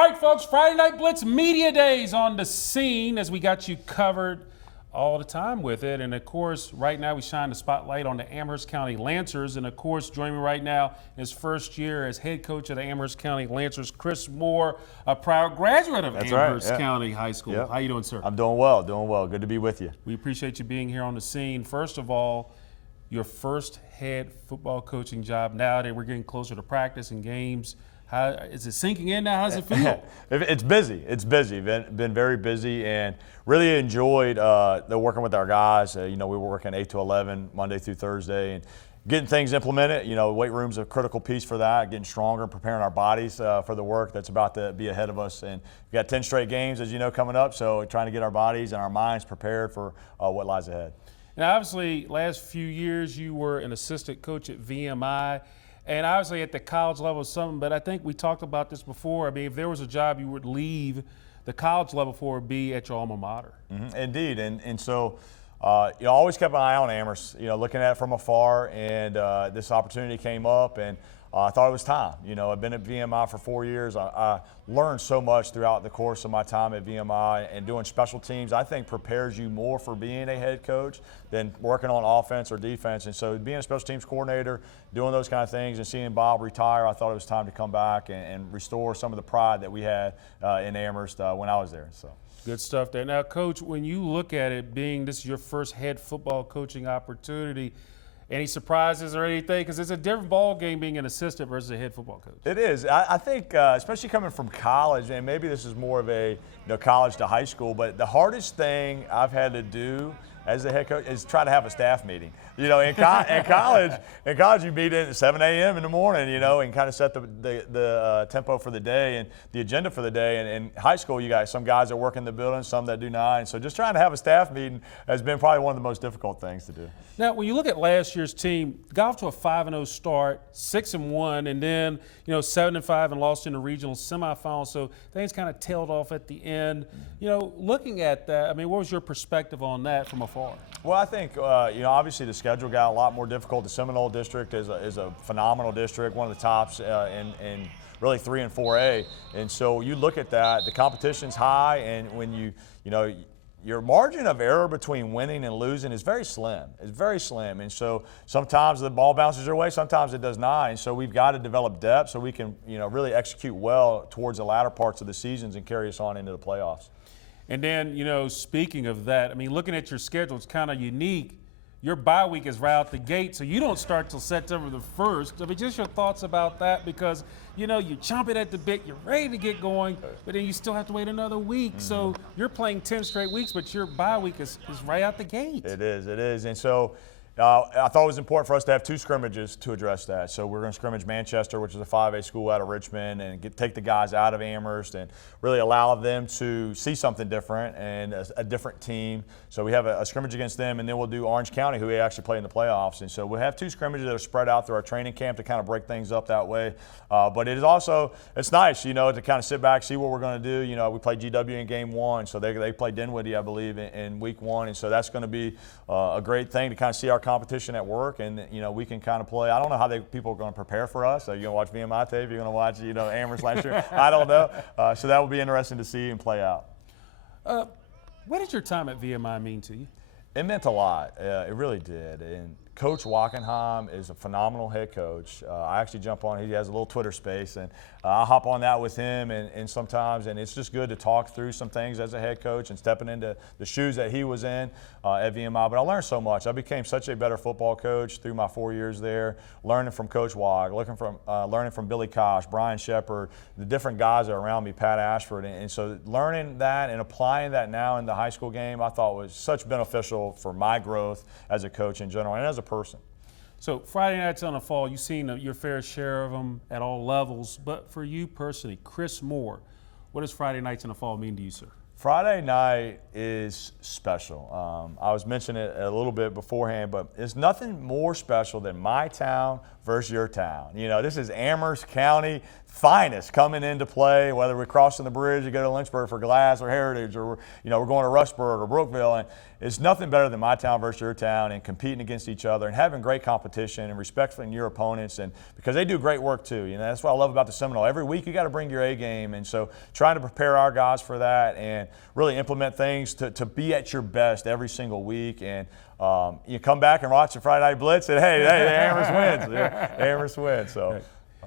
right, folks, Friday Night Blitz Media Days on the scene as we got you covered all the time with it. And, of course, right now we shine the spotlight on the Amherst County Lancers. And, of course, joining me right now in his first year as head coach of the Amherst County Lancers, Chris Moore, a proud graduate of Amherst County High School. Yep. How you doing, sir? I'm doing well, doing well. Good to be with you. We appreciate you being here on the scene. First of all, your first head football coaching job. Now that we're getting closer to practice and games, how is it sinking in now? How does it feel? It's busy. It's busy. Been very busy, and really enjoyed the working with our guys. We were working 8 to 11 Monday through Thursday, and getting things implemented. Weight room's a critical piece for that. Getting stronger, preparing our bodies for the work that's about to be ahead of us. And we got 10 straight games, as you know, coming up. So trying to get our bodies and our minds prepared for what lies ahead. Now, obviously, last few years you were an assistant coach at VMI. And obviously at the college level something, but I think we talked about this before. I mean, if there was a job you would leave the college level for, it would be at your alma mater. Mm-hmm. Indeed, and so always kept an eye on Amherst, looking at it from afar, and this opportunity came up, and I thought it was time. I've been at VMI for 4 years. I learned so much throughout the course of my time at VMI, and doing special teams, I think, prepares you more for being a head coach than working on offense or defense. And so being a special teams coordinator, doing those kind of things, and seeing Bob retire, I thought it was time to come back and restore some of the pride that we had in Amherst when I was there. So. Good stuff there. Now, Coach, when you look at it, being this is your first head football coaching opportunity, any surprises or anything? Because it's a different ball game being an assistant versus a head football coach. It is. I think, especially coming from college, and maybe this is more of a college to high school, but the hardest thing I've had to do as a head coach is try to have a staff meeting. In college you meet at 7 a.m. in the morning, and kind of set the tempo for the day and the agenda for the day. And in high school, you got some guys that work in the building, some that do not. And so just trying to have a staff meeting has been probably one of the most difficult things to do. Now, when you look at last year's team, got off to a 5-0 start, 6-1, and then 7-5 and lost in the regional semifinals. So things kind of tailed off at the end. Looking at that, I mean, what was your perspective on that from afar? Well, I think obviously the schedule got a lot more difficult. The Seminole district is a phenomenal district, one of the tops in really 3 and 4A. And so you look at that, the competition's high, and when your margin of error between winning and losing is very slim. It's very slim. And so sometimes the ball bounces your way, sometimes it does not. And so we've got to develop depth so we can really execute well towards the latter parts of the seasons and carry us on into the playoffs. And then, speaking of that, I mean, looking at your schedule, it's kind of unique. Your bye week is right out the gate, so you don't start till September the 1st. I mean, just your thoughts about that, because, you're chomping at the bit, you're ready to get going, but then you still have to wait another week. Mm-hmm. So you're playing 10 straight weeks, but your bye week is right out the gate. It is. And so I thought it was important for us to have 2 scrimmages to address that. So we're going to scrimmage Manchester, which is a 5A school out of Richmond, and take the guys out of Amherst and really allow them to see something different and a different team. So we have a scrimmage against them, and then we'll do Orange County, who we actually play in the playoffs. And so we'll have 2 scrimmages that are spread out through our training camp to kind of break things up that way. But it is also, it's nice, to kind of sit back, see what we're going to do. We play GW in game 1, so they play Dinwiddie, I believe, in week 1. And so that's going to be a great thing to kind of see our competition at work, and we can kind of play. I don't know how people are going to prepare for us. Are you going to watch VMI tape? You're going to watch Amherst last year? I don't know. So that will be interesting to see and play out. What did your time at VMI mean to you? It meant a lot. It really did. And Coach Wackenheim is a phenomenal head coach. I actually jump on. He has a little Twitter space, and I hop on that with him and sometimes, and it's just good to talk through some things as a head coach and stepping into the shoes that he was in at VMI. But I learned so much. I became such a better football coach through my 4 years there, learning from Coach Wack, learning from Billy Kosh, Brian Shepard, the different guys that are around me, Pat Ashford. And so learning that and applying that now in the high school game, I thought was such beneficial for my growth as a coach in general and as a person. So Friday nights in the fall, you've seen your fair share of them at all levels. But for you personally, Chris Moore, what does Friday nights in the fall mean to you, sir? Friday night is special. I was mentioning it a little bit beforehand, but there's nothing more special than my town versus your town. This is Amherst County finest coming into play, whether we're crossing the bridge to go to Lynchburg for Glass or Heritage, or we're going to Rushburg or Brookville, and it's nothing better than my town versus your town, and competing against each other and having great competition and respecting your opponents, and because they do great work too. That's what I love about the Seminole. Every week you got to bring your A game, and so trying to prepare our guys for that and really implement things to be at your best every single week. And you come back and watch the Friday Night Blitz, and hey, Amherst wins. Amherst wins. So.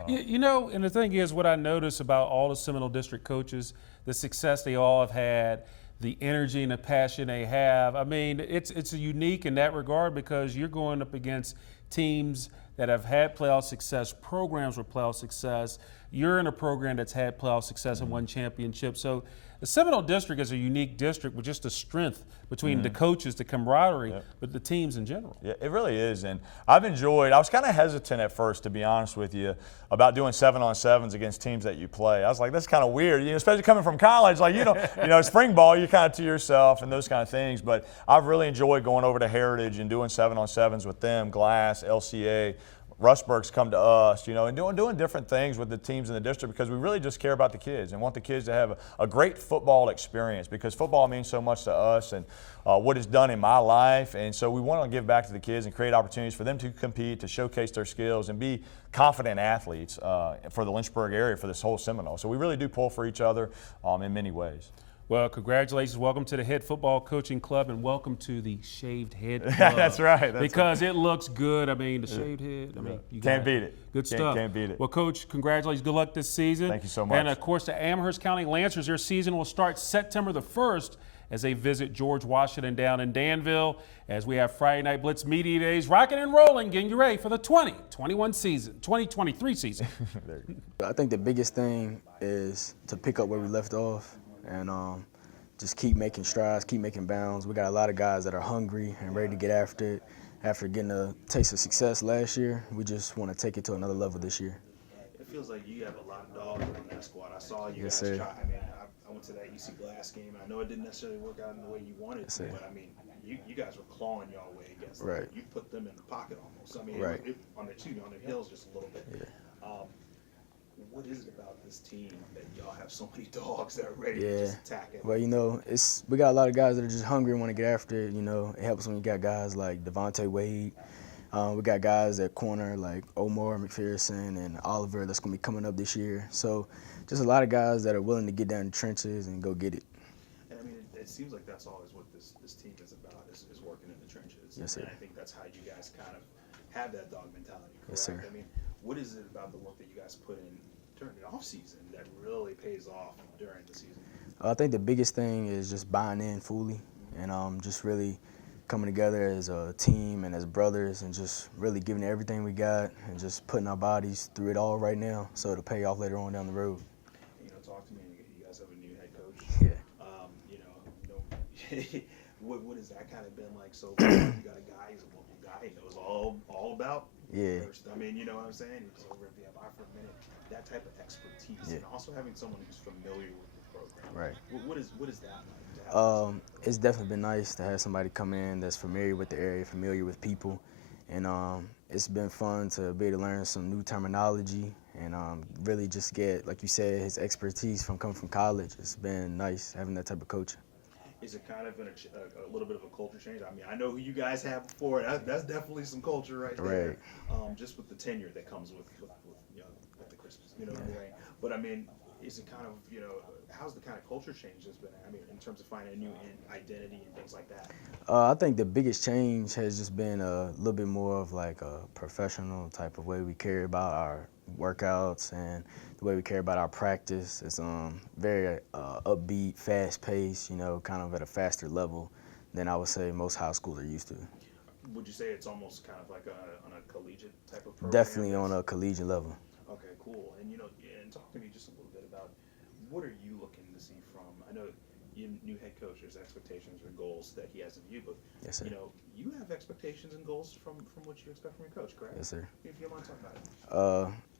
And the thing is, what I notice about all the Seminole District coaches, the success they all have had, the energy and the passion they have. I mean, it's unique in that regard because you're going up against teams that have had playoff success, programs with playoff success. You're in a program that's had playoff success and won championships. So the Seminole District is a unique district with just the strength between the coaches, the camaraderie, but the teams in general. Yeah, it really is. And I was kind of hesitant at first, to be honest with you, about doing 7-on-7s against teams that you play. I was like, that's kind of weird, especially coming from college. Like, spring ball, you're kind of to yourself and those kind of things. But I've really enjoyed going over to Heritage and doing 7-on-7s with them, Glass, LCA. Rushburg's come to us, and doing different things with the teams in the district because we really just care about the kids and want the kids to have a great football experience because football means so much to us and what it's done in my life. And so we want to give back to the kids and create opportunities for them to compete, to showcase their skills, and be confident athletes for the Lynchburg area, for this whole Seminole. So we really do pull for each other in many ways. Well, congratulations. Welcome to the Head Football Coaching Club, and welcome to the Shaved Head Club. That's right. Because it looks good. I mean, the shaved head, you can't beat it. Good stuff. Can't beat it. Well, Coach, congratulations. Good luck this season. Thank you so much. And, of course, the Amherst County Lancers, their season will start September the 1st as they visit George Washington down in Danville as we have Friday Night Blitz Media Days rocking and rolling, getting you ready for the 2023 season. I think the biggest thing is to pick up where we left off and just keep making strides, keep making bounds. We got a lot of guys that are hungry and ready to get after it. After getting a taste of success last year, we just want to take it to another level this year. It feels like you have a lot of dogs in that squad. I saw you Yes, guys sir. try. I went to that UC Glass game. I know it didn't necessarily work out in the way you wanted Yes, to, sir. but you guys were clawing your way against them. Right. You put them in the pocket almost. Right. On their heels just a little bit. Yeah. What is it about this team that y'all have so many dogs that are ready to Yeah. just attack it? Well, we got a lot of guys that are just hungry and want to get after it. It helps when you got guys like Devontae Wade. We got guys at corner like Omar McPherson and Oliver that's going to be coming up this year. So just a lot of guys that are willing to get down in the trenches and go get it. And it seems like that's always what this team is about, is working in the trenches. Yes, sir. And I think that's how you guys kind of have that dog mentality, correct? Yes, sir. What is it about the work that you guys put in during the off season that really pays off during the season? I think the biggest thing is just buying in fully and just really coming together as a team and as brothers and just really giving it everything we got and just putting our bodies through it all right now so it'll pay off later on down the road. Talk to me. You guys have a new head coach. Yeah. What has that kind of been like so far? You got a guy, he's a local guy, he knows all about Yeah. first. You know what I'm saying? He was over at VFI for a minute. That type of expertise, Yeah. and also having someone who's familiar with the program. Right. What is that like? To have It's definitely been nice to have somebody come in that's familiar with the area, familiar with people, and it's been fun to be able to learn some new terminology and really just get, like you said, his expertise from coming from college. It's been nice having that type of coaching. Is it kind of been a little bit of a culture change? I know who you guys have before. That's definitely some culture right there. Right. Just with the tenure that comes with the Christmas, right? But is it kind of, how's the kind of culture change that's been? In terms of finding a new identity and things like that. I think the biggest change has just been a little bit more of like a professional type of way we care about our workouts and the way we care about our practice. It's very upbeat, fast-paced, kind of at a faster level than I would say most high schools are used to. Would you say it's almost kind of like on a collegiate type of program? Definitely on a collegiate level. Okay, cool. And and talk to me just a little bit about what are you looking to see from? I know you new head coach, there's expectations or goals that he has of you, but Yes, sir. You have expectations and goals from what you expect from your coach, correct? Yes, sir. If you want to talk about it.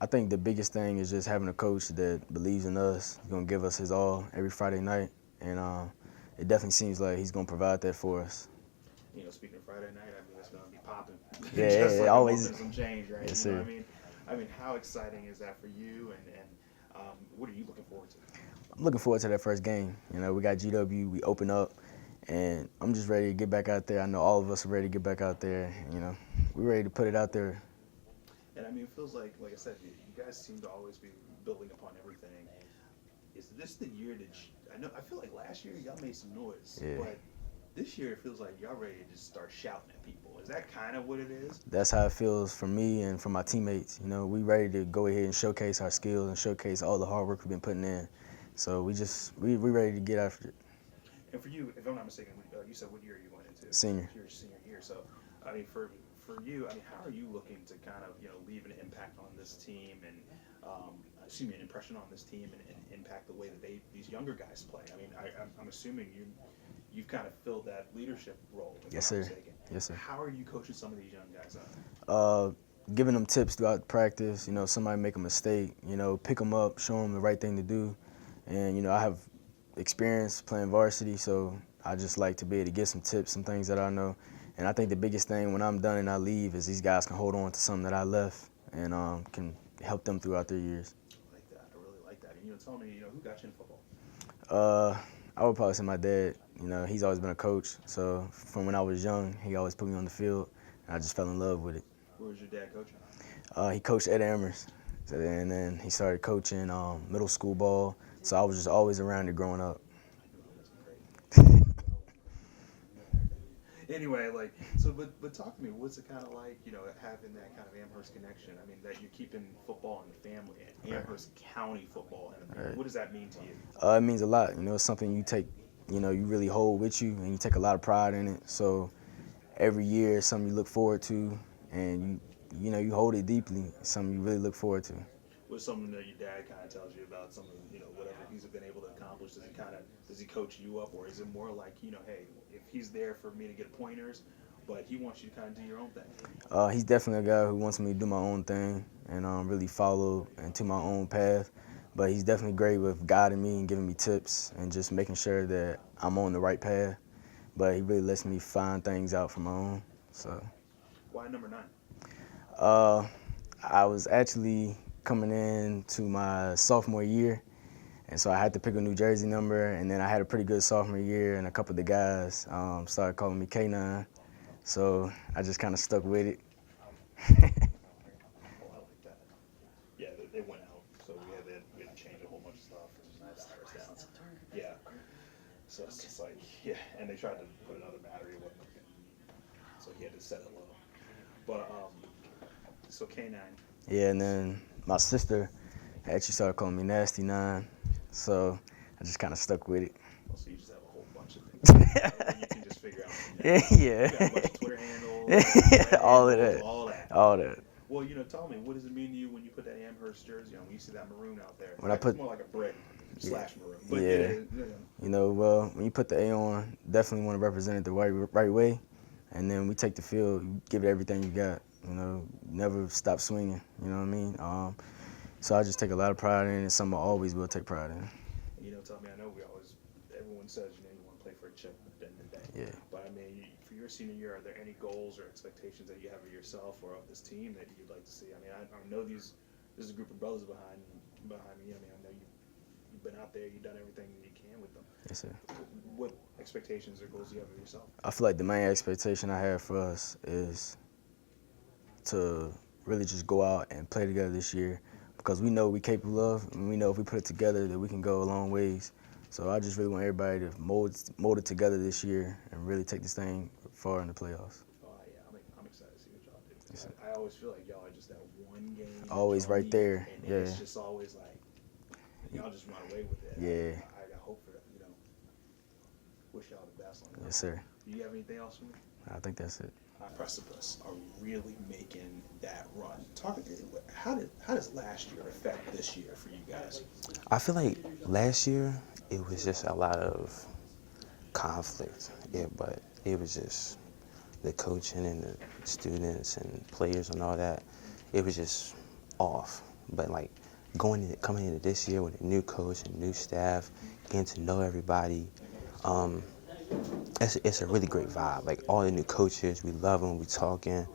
I think the biggest thing is just having a coach that believes in us. He's going to give us his all every Friday night, and it definitely seems like he's going to provide that for us. Speaking of Friday night, it's going to be popping. Yeah, Just it like always some change, right? Yes, You know sir. what I mean? How exciting is that for you? And What are you looking forward to? I'm looking forward to that first game. You know, we got GW, we open up, and I'm just ready to get back out there. I know all of us are ready to get back out there. You know, we're ready to put it out there. And I mean, it feels like I said, you guys seem to always be building upon everything. Is this the year that I feel like last year y'all made some noise, Yeah. but this year it feels like y'all ready to just start shouting at people. Is that kind of what it is? That's how it feels for me and for my teammates. You know, we ready to go ahead and showcase our skills and showcase all the hard work we've been putting in. So we ready to get after it. And for you, if I'm not mistaken, you said what year are you going into? Senior. Your senior year. So, I mean, for you, I mean, how are you looking to kind of leave an impact on this team and an impression on this team and impact the way that these younger guys play? I mean, I'm assuming you've kind of filled that leadership role. If Yes, I'm not sir. mistaken. Yes, sir. How are you coaching some of these young guys up? Giving them tips throughout practice. You know, somebody make a mistake, you know, pick them up, show them the right thing to do. And, you know, I have experience playing varsity, so I just like to be able to get some tips, some things that I know. And I think the biggest thing when I'm done and I leave is these guys can hold on to something that I left and can help them throughout their years. I like that. I really like that. And tell me, who got you in football? I would probably say my dad. You know, he's always been a coach. So from when I was young, he always put me on the field, and I just fell in love with it. Where was your dad coaching? He coached at Amherst, and then he started coaching middle school ball. So I was just always around it growing up. Anyway, but talk to me. What's it kind of like, having that kind of Amherst connection? I mean, that you're keeping football in the family and Amherst County football in the family. Right. What does that mean to you? It means a lot. You know, it's something you take, you really hold with you, and you take a lot of pride in it. So every year, it's something you look forward to, and you hold it deeply. It's something you really look forward to. What's something that your dad kind of tells you about some of whatever he's been able to accomplish? Does he coach you up, or is it more like hey, if he's there for me to get pointers, but he wants you to kind of do your own thing? He's definitely a guy who wants me to do my own thing and really follow into my own path. But he's definitely great with guiding me and giving me tips and just making sure that I'm on the right path. But he really lets me find things out from my own. So. Why number 9? I was actually coming into my sophomore year, and so I had to pick a New Jersey number, and then I had a pretty good sophomore year, and a couple of the guys started calling me K9, so I just kind of stuck with it. Oh, I like that. Yeah, they went out, so we had to change a whole bunch of stuff, and that's first downs. Yeah. So it's just like, and they tried to put another battery with it, so he had to set it low. But, so K9. Yeah, and then my sister actually started calling me Nasty 9, so I just kind of stuck with it. Oh, so you just have a whole bunch of things that you can just figure out. Yeah. You got a bunch of Twitter handles, All of that. All that. Well, tell me, what does it mean to you when you put that Amherst jersey on, when you see that maroon out there? When I put- It's more like a brick / maroon. But Yeah. Well, when you put the A on, definitely want to represent it the right way. And then we take the field, you give it everything you got. Never stop swinging. You know what I mean? So I just take a lot of pride in it. It's something I always will take pride in. Tell me, I know everyone says, you want to play for a chip at the end of the day. Yeah. But I mean, for your senior year, are there any goals or expectations that you have of yourself or of this team that you'd like to see? I mean, I know there's a group of brothers behind me. I mean, I know you've been out there, you've done everything you can with them. Yes, sir. What expectations or goals do you have of yourself? I feel like the main expectation I have for us is to really just go out and play together this year, because we know we're capable of, and we know if we put it together that we can go a long ways. So I just really want everybody to mold it together this year and really take this thing far in the playoffs. Oh yeah, I'm excited to see what y'all do. Yes, I always feel like y'all are just that one game. Always right there. And Yeah. it's just always like y'all just run away with it. Yeah. I got hope for that. Wish y'all the best on that. Yes, sir. Do you have anything else for me? I think that's it. Precipice are really making that run. How does last year affect this year for you guys? I feel like last year it was just a lot of conflict. Yeah, but it was just the coaching and the students and players and all that. It was just off. But like coming into this year with a new coach and new staff, getting to know everybody, it's a really great vibe. Like all the new coaches, we love them. We talking.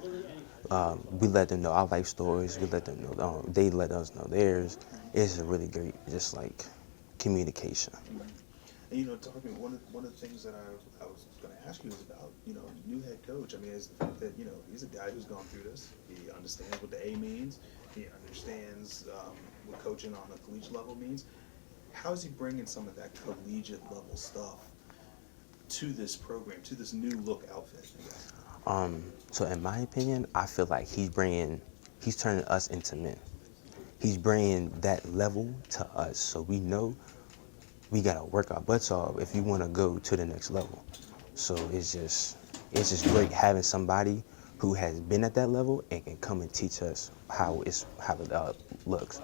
We let them know our life stories. We let them know. They let us know theirs. it's a really great, just like communication. And talking one of the things that I was going to ask you is about new head coach. I mean, is the fact that he's a guy who's gone through this. He understands what the A means. He understands what coaching on a collegiate level means. How is he bringing some of that collegiate level stuff to this program, to this new look outfit, I guess? So in my opinion, I feel like he's turning us into men. He's bringing that level to us, so we know we gotta work our butts off if you want to go to the next level. So it's just great having somebody who has been at that level and can come and teach us how it looks.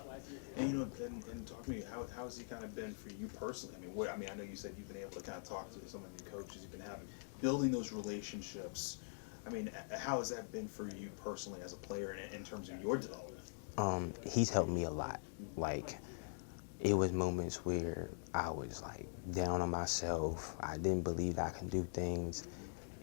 And and talk to me, how has he kind of been for you personally? I mean, I know you said you've been able to kind of talk to some of the coaches you've been having, building those relationships. I mean, how has that been for you personally as a player in terms of your development? He's helped me a lot. Like, it was moments where I was like down on myself. I didn't believe that I can do things,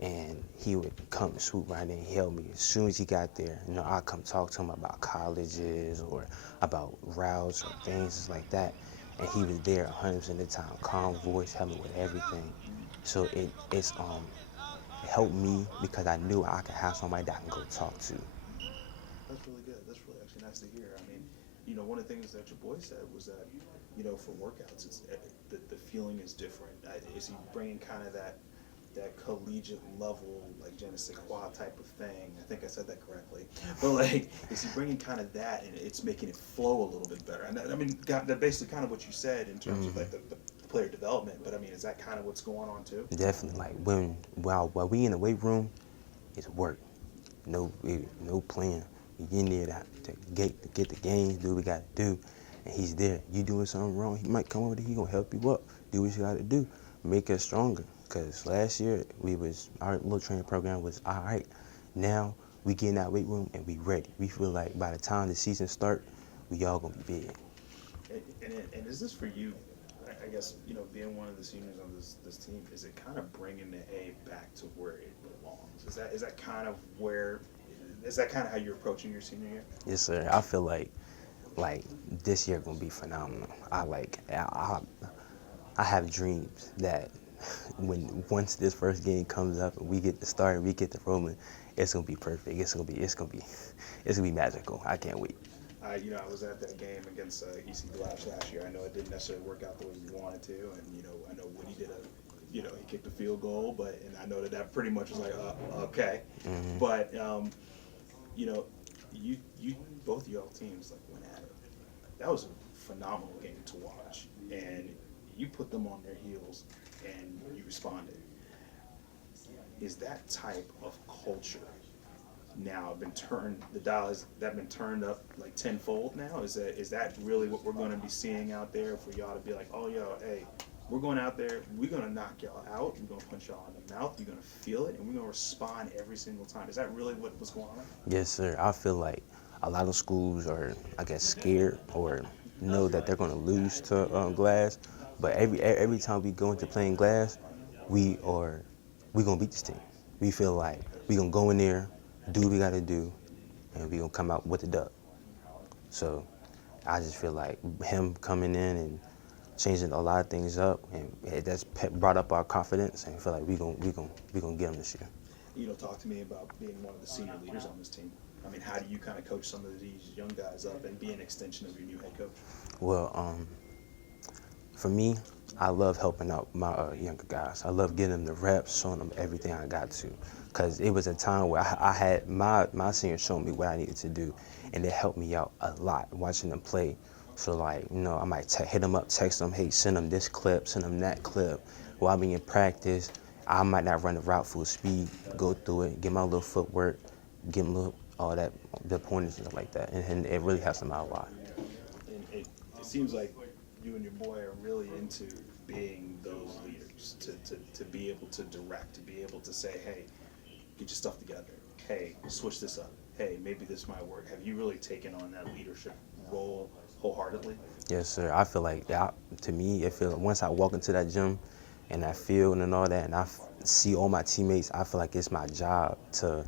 and he would come and swoop right in and help me. As soon as he got there, I'd come talk to him about colleges or about routes or things like that, and he was there 100% of the time, calm voice, helped me with everything. So it's helped me because I knew I could have somebody that I can go talk to. That's really good. That's really actually nice to hear. I mean, one of the things that your boy said was that, for workouts, it's the feeling is different. Is he bringing kind of that collegiate level, like je ne sais quoi type of thing? I think I said that correctly. But like, is he bringing kind of that, and it's making it flow a little bit better? And I mean, that's basically kind of what you said in terms of like the player development. But I mean, is that kind of what's going on too? Definitely. Like while we in the weight room, it's work. No playing. We in there to get the games, do what we got to do, and he's there. You doing something wrong, he might come over there. He gonna help you up. Do what you got to do, make us stronger. Cause last year our little training program was all right. Now we get in that weight room and we ready. We feel like by the time the season start, we all gonna be big. And is this for you? I guess being one of the seniors on this team, is it kind of bringing the A back to where it belongs? Is that kind of where? Is that kind of how you're approaching your senior year? Yes, sir. I feel like this year gonna be phenomenal. I have dreams that once this first game comes up and we get to start and we get to rolling, it's gonna be perfect. It's gonna be magical. I can't wait. I was at that game against EC Glash last year. I know it didn't necessarily work out the way we wanted to, and I know Woody did he kicked a field goal, and I know that pretty much was like okay, but you both of y'all teams went at it. That was a phenomenal game to watch, and you put them on their heels and you responded. Is that type of culture now been turned? The dial has that been turned up like tenfold now? Is that really what we're going to be seeing out there for y'all to be like, oh yo, hey, we're going out there, we're going to knock y'all out, we're going to punch y'all in the mouth, you're going to feel it, and we're going to respond every single time? Is that really what's going on? Yes, sir. I feel like a lot of schools are, I guess, scared or know that they're going to lose to Glass. But every time we go into playing Glass, we going to beat this team. We feel like we going to go in there, do what we got to do, and we going to come out with the dub. So I just feel like him coming in and changing a lot of things up, and that's brought up our confidence, and I feel like we gonna get him this year. Talk to me about being one of the senior leaders on this team. I mean, how do you kind of coach some of these young guys up and be an extension of your new head coach? Well, for me, I love helping out my younger guys. I love getting them the reps, showing them everything I got to. Because it was a time where I had my seniors showing me what I needed to do, and it helped me out a lot watching them play. So I might hit them up, text them, hey, send them this clip, send them that clip. While I'm in practice, I might not run the route full speed, go through it, get my little footwork, get them all that, the pointers and stuff like that, and it really helps them out a lot. And it seems like you and your boy are really into being those leaders, to be able to direct, to be able to say, hey, get your stuff together. Hey, switch this up. Hey, maybe this might work. Have you really taken on that leadership role wholeheartedly? Yes, sir. I feel like to me, it feels once I walk into that gym and I feel and all that, and I see all my teammates, I feel like it's my job to,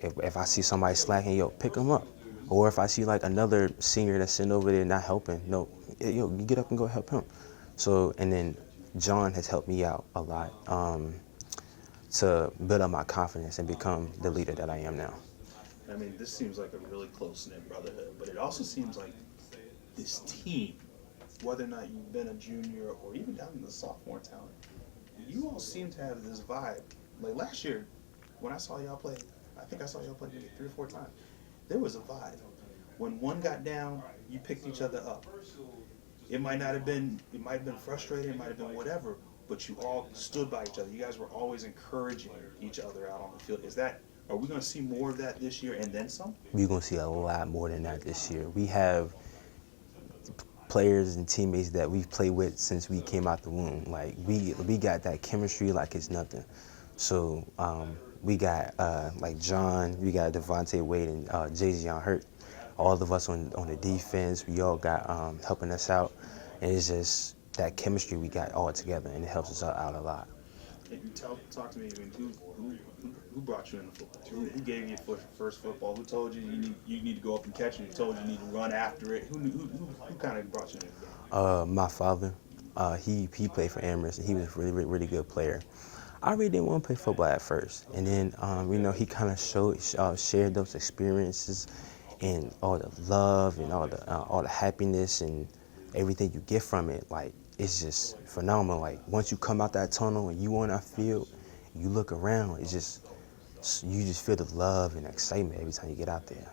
if I see somebody slacking, pick them up. Or if I see like another senior that's sitting over there not helping, no, yo, you get up and go help him. So, and then John has helped me out a lot to build up my confidence and become the leader that I am now. I mean, this seems like a really close-knit brotherhood, but it also seems like this team, whether or not you've been a junior or even down in the sophomore talent, you all seem to have this vibe. Like last year, when I saw y'all play, I think I saw y'all play maybe 3 or 4 times. There was a vibe. When one got down, you picked each other up. It might have been frustrating, it might have been whatever, but you all stood by each other. You guys were always encouraging each other out on the field. Are we going to see more of that this year and then some? We're going to see a lot more than that this year. We have players and teammates that we've played with since we came out the womb. Like, we got that chemistry like it's nothing. So we got like John, we got Devontae Wade and Jay-Z Hurt. All of us on the defense, we all got helping us out. And it's just that chemistry we got all together, and it helps us out a lot. And you talk to me. I mean, who brought you into football? Who gave you your first football? Who told you you need to go up and catch it? Who told you you need to run after it? Who kind of brought you into the game? My father, he played for Amherst, and he was a really good player. I really didn't want to play football at first, and then he kind of shared those experiences and all the love and all the happiness and everything you get from it. Like, it's just phenomenal. Like, once you come out that tunnel and you on that field, you look around, you just feel the love and excitement every time you get out there.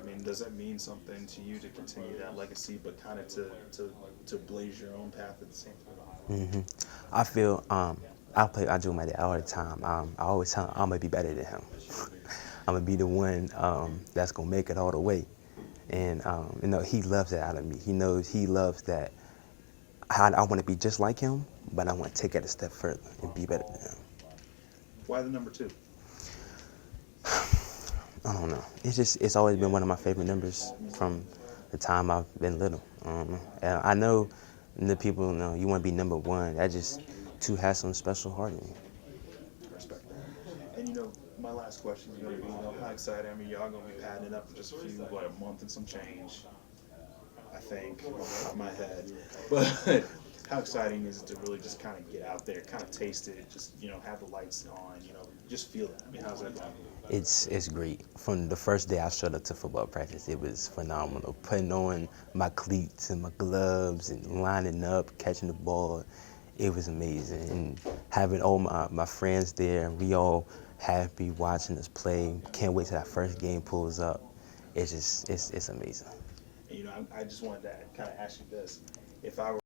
I mean, does that mean something to you to continue that legacy, but kind of to blaze your own path at the same time? I feel I do my dad all the time. I always tell him I'm gonna be better than him. I'm gonna be the one that's gonna make it all the way. And he loves that out of me. He loves that. I want to be just like him, but I want to take it a step further and be better than him. Why the number 2? I don't know. It's always been one of my favorite numbers from the time I've been little. And I know the people know you want to be number 1. That just 2 has some special heart in me. Respect that. And my last question is going to be, how excited? I mean, y'all going to be padding it up for just a month and some change, I think, off the top of my head. But how exciting is it to really just kind of get out there, kind of taste it, just, have the lights on, just feel it? I mean, how's that going? It's great. From the first day I showed up to football practice, it was phenomenal. Putting on my cleats and my gloves and lining up, catching the ball, it was amazing. And having all my friends there, we all happy watching us play. Can't wait till that first game pulls up. It's amazing. And, I just wanted to kind of ask you this. If I were